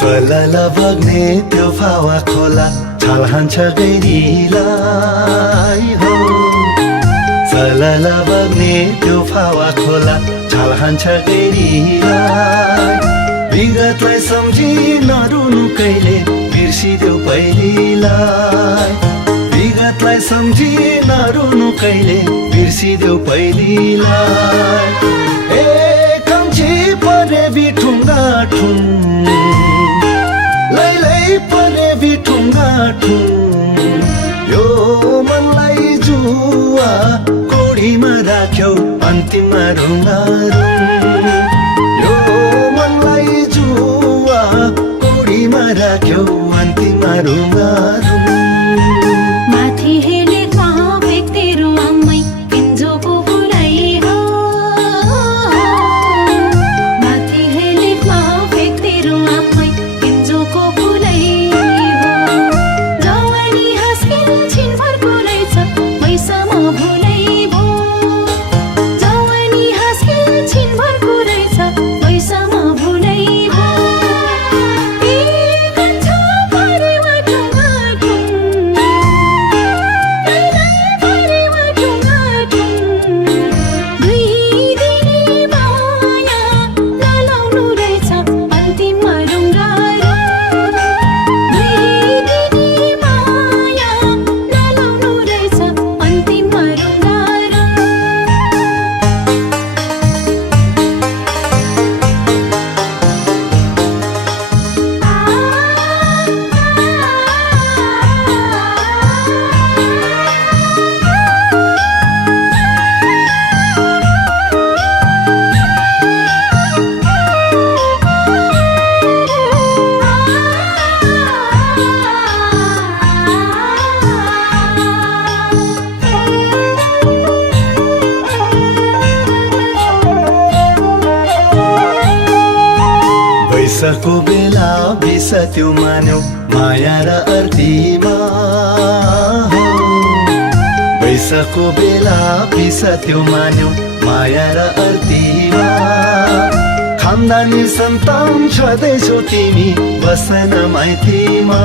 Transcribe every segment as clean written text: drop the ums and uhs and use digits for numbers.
सलल बग्ने त्यो फावा खोला छाल हान्छ गैरीलाई हो सलल बग्ने त्यो फावा खोला छाल हान्छ गैरीलाई विगतलाई सम्झी नरुनु कहिले बिर्सिदेऊ पहिलेलाई विगतलाई सम्झी नरुनु कहिले बिर्सिदेऊ पहिलेलाई ए कम्छी परे बिठुङ्गा ठुङ लैलै परे बिठुङ्गा ठुङ यो मनलाई जुवा कोडीमा राख्यौ अन्तिममा रुङ्गारुङ यो मनलाई जुवा कोडीमा राख्यौ अन्तिममा रुङ्गारुङ माथि हेलेको व्यक्तिहरू आमै पिन्जोको फुलै हो माथि हेलेको व्यक्तिहरू आमै पिन्जोको फुलै हो जवानी हाँस्किन छिनभरको रहेछ पैसामा भुलै भो जवानी हाँस्किन छिनभरको रहेछ पैसामा भुलै भो बैसाको बेला बिस त्यो मान्यौ माया र अर्तीमा हो बैसाको बेला बिस त्यो मान्यौ माया र अर्तीमा खानदानी सन्तान छँदैछौ तिमी बसन माइतीमा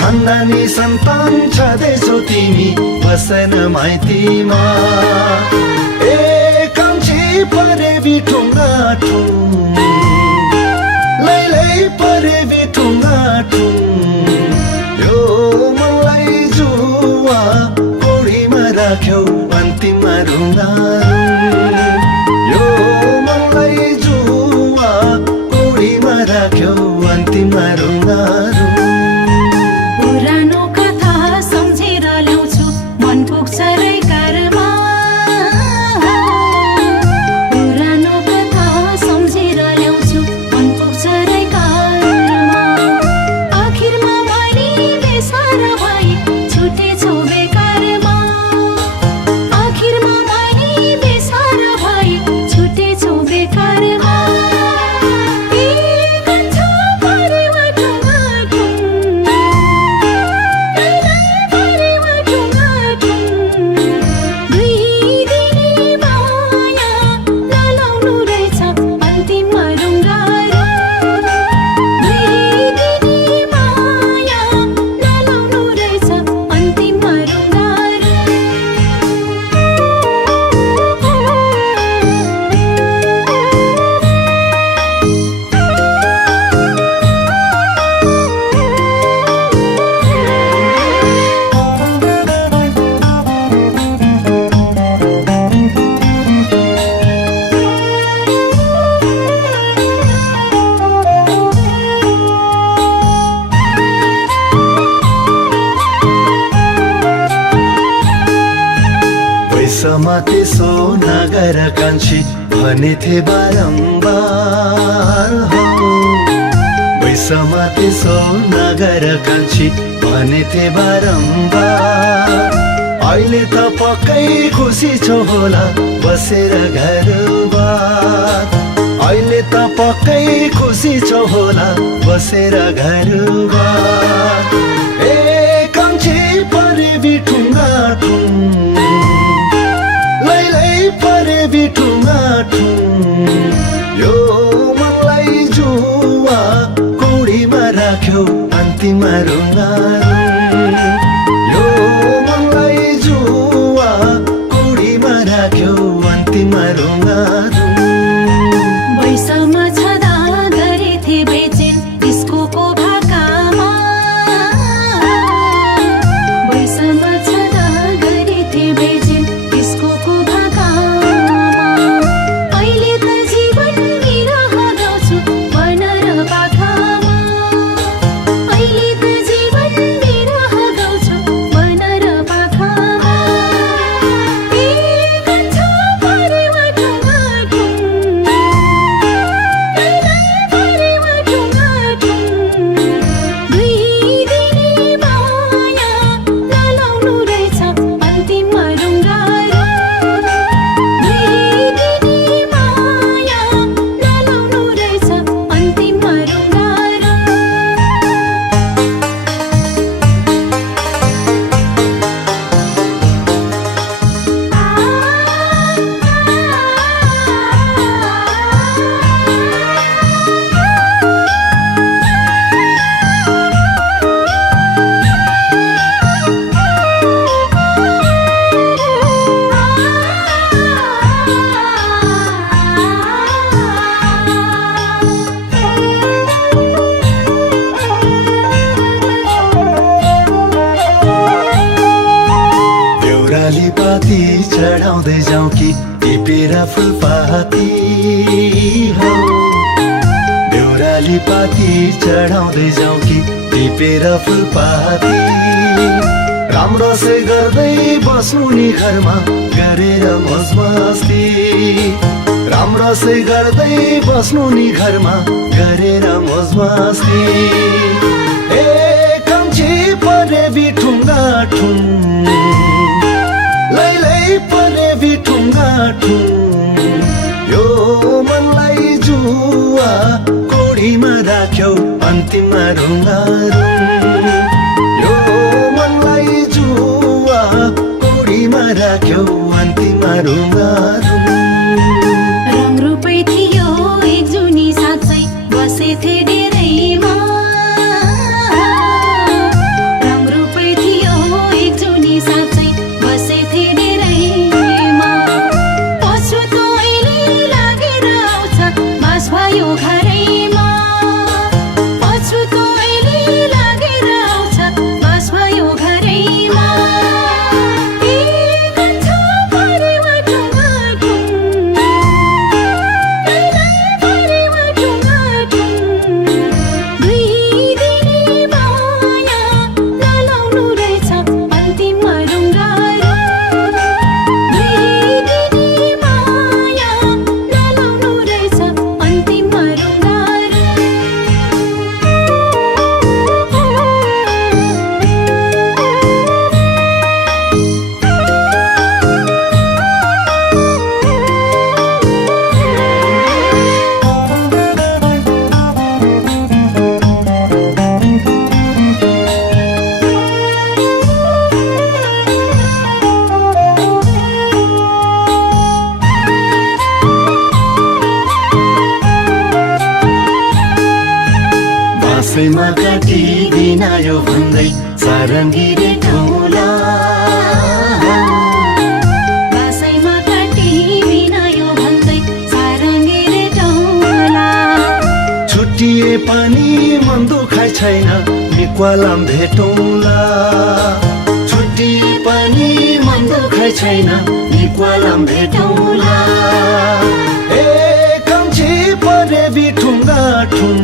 खानदानी सन्तान छँदैछौ तिमी बसन माइतीमा ए कम्छी परे बिठुङ्गा ठुङ लैलै परे बिठुङ्गा ठुङ यो मनलाई जुवा कोडीमा राख्यौ अन्तिममा रुङ्गारुङ यो मनलाई जुवा कोडीमा राख्यौ अन्तिममा रुङ्गारुङ पुरानो कथा सम्झेर ल्याउँछु मन पुग्छ रैकारमा पुरानो कथा सम्झेर ल्याउँछु मन पुग्छ रैकारमा आखिरमा मैले बेसार भई छुटेछौ बेकारमा आखिरमा मैले बेसार भई छुटेछौ बेकारमा ए कन्छ परेवा ढुङ्गा ढुङ परेवा ढुङ्गा ढुङ दुई दिने माया नलाउनु रहेछ अन्तिममा रुङ्गारुङ दुई दिने माया नलाउनु रहेछ अन्तिममा बैसमा त्यसो नगर कान्छी भनेथे बारम्बार हो बैसमा त्यसो नगर कान्छी भनेथे बारम्बार अहिले त पक्कै खुसी छौ होला बसेर घरबार अहिले त पक्कै खुसी छौ होला बसेर घरबार ए कम्छी परे बिठुङ्गा ठुङ लैलै परे बिठुङ्गा ठुङ यो मनलाई जुवा अन्तिममा रुङ्गारुङ यो मनलाई जुवा कुडीमा राख्यो अन्तिममा रुङ्गारुङ वैसमा छँदा गरेथे बेचेन डिस्कोको भाकामा वैसमा छँदा गरेथे बेचेन डिस्कोको भाकामा अहिले त जीवन विरह गाउँछु मन र पाखामा अहिले त जीवन विरह गाउँछु मन र पाखामा एक छ परेवा ठुङ्गाठुङ परेवा ठुङ्गाठुङ दुई दिने माया नलाउनु रहेछ अन्तिममा रुङ्गारुङ दुई दिने माया नलाउनु रहेछ अन्तिममा रुङ्गारुङ देउराली पाती चढाउँदै जाउँ कि टिपेर फुलपाती हो देउराली पाती चढाउँदै जाउँ कि टिपेर फुलपाती राम्रोसे गर्दै बस्नु नि घरमा गरेर मस्ती राम्रोसे गर्दै बस्नु नि घरमा गरेर मस्ती ए कम्ची परे बिठुङ्गा ठुङ लैलै परे बिठुङ्गा ठुङ यो मनलाई जुवा कोडीमा राख्यौ अन्तिममा रुङ्गारुङ यो मनलाई जुवा कोडीमा राख्यौ अन्तिममा रुङ्गारुङ रङ रूपै थियो एक जुनी साँच्चै बसेथे डेरैमा रङ रूपै थियो एक जुनी साँच्चै बसेथे डेरैमा पछुतो अहिले लागेर आउँछ बास भयो घरैमा पछुतो अहिले लागेर आउँछ बास भयो घरैमा एक छ परेवा ठुङ्गाठुङ परेवा ठुङ्गाठुङ दुई दिने माया नलाउनु रहेछ अन्तिममा रुङ्गारुङ दुई दिने माया नलाउनु रहेछ अन्तिममा बाँसैमा काटी बिनायो भन्दै सारङ्गी रे ठुला बासैमा काटी बिनायो भन्दै सारङ्गी रे टौला छुट्टिए पनि मन दुखाइ छैन निक्वालाम भेटौँला छुट्टिए पनि मन दुखाइ छैन निक्वालाम भेटौँला ए कम्ची परे बिठुङ्गा ठुङ